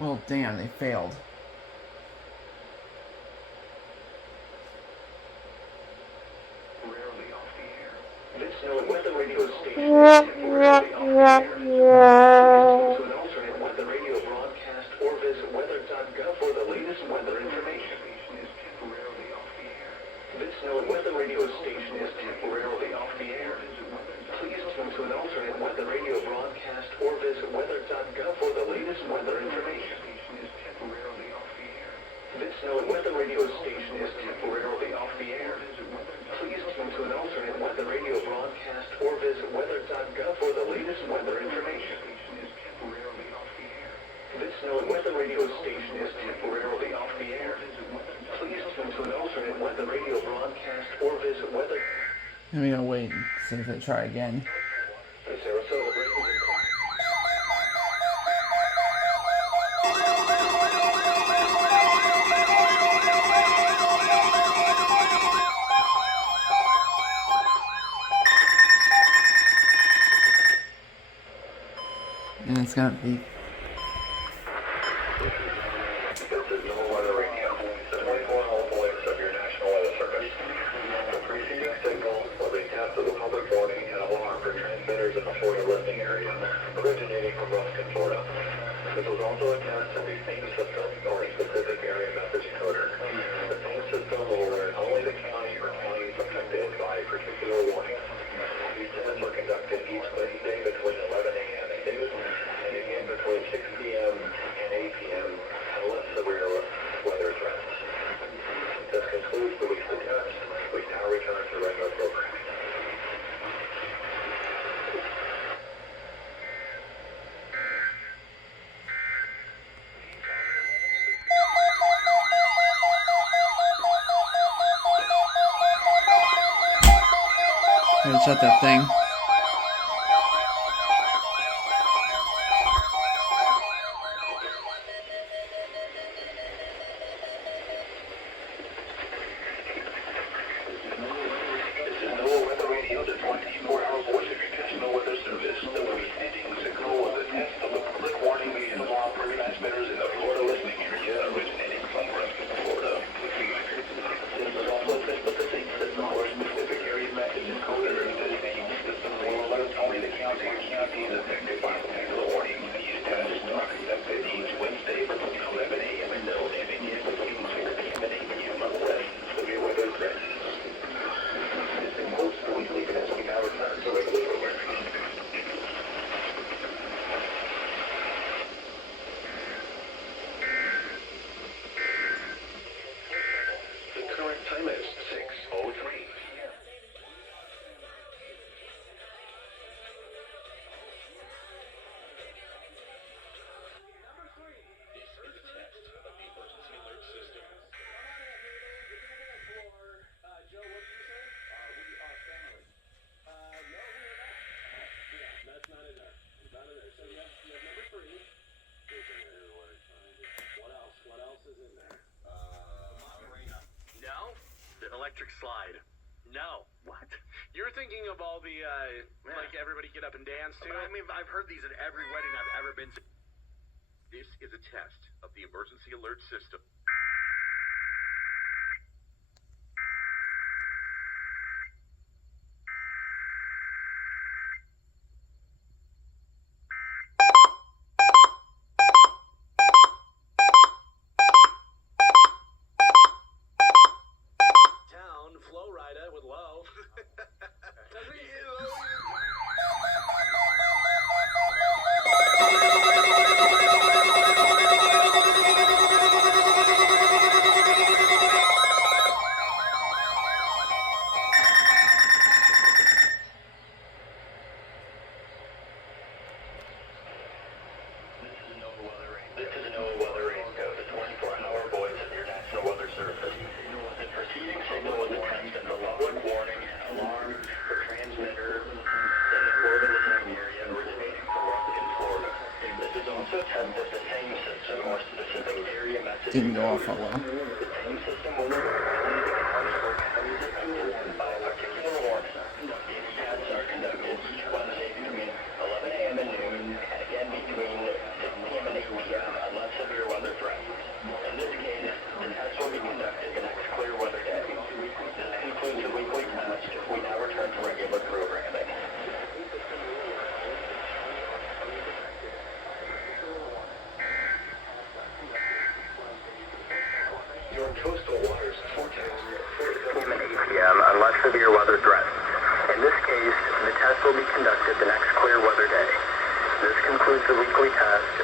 Well, damn, they failed. Rarely off the air. This weather radio station is temporarily off the air. Please tune to an alternate weather radio broadcast or visit weather.gov for the latest weather information. Is temporarily off the air. This weather radio station is temporarily off the air. Please tune to an alternate weather radio broadcast or visit weather.gov for the latest weather information. Is temporarily off the air. This weather radio station is temporarily off the air. Please tune to an alternate weather radio broadcast or visit weather.gov for the latest weather information. Is temporarily off the air. This weather radio station is temporarily off the air. Please tune to an alternate weather radio broadcast or visit weather. I'm gonna wait and see if they try again. Sarasota breaking in. And it's gonna be. This is NOAA Weather Radio, the 24-hour voice of your National Weather Service. The preceding signal was a test of the public warning and alarm for transmitters in the Florida listening area, originating from Ruskin, Florida. This was also a test of the same system, or a specific area message encoder. The same system will alert only the county or counties affected by a particular warning. These tests were conducted each Wednesday between 11 a.m. and noon, and again between 6 p.m. and 8 p.m. unless severe weather threats. This concludes the weekly test. We now return to regular programming. I'm gonna shut that thing. This is NOAA Weather Radio, the 24-hour voice of your National Weather Service. The preceding signal was a test of the public warning made in alarm for transmitters in the Florida listening area, originating from Ruskin, Florida. This was also a test of the same system or specific area message encoder. This same system will alert only the county or counties affected by a particular warning. These tests are conducted each Wednesday between 11 a.m. and noon, and again between 6 p.m. and 8 p.m. unless severe weather threats. This concludes the weekly test. We now return to regular programming. The current time is 6:03 p.m. This is a test of the emergency alert system. Joe, what did you say? We are family. No, we are not. Yeah, that's not in there. It's not in there. So you have number 3. What else? What else is in there? No, the electric slide. No. What? You're thinking of all the, like everybody get up and dance to? I mean, I've heard these at every wedding I've ever been to. This is a test of the emergency alert system. Town, Flow Rida with low. This is NOAA Weather Radio, the 24-hour voice of your National Weather Service. The preceding signal was a test of the public warning and alarm for transmitters in the Florida listening area originating from Ruskin, Florida. This is also a test of the same system or specific area message. Didn't go off that well. The same system will alert only the county or counties affected by a particular warning. These tests are conducted each Wednesday between 11 a.m. and noon, and again between 6 p.m. and 8 p.m. unless severe coastal waters forecast for 6 p.m. and 8 p.m. unless severe weather threatens. In this case, the test will be conducted the next clear weather day. This concludes the weekly test.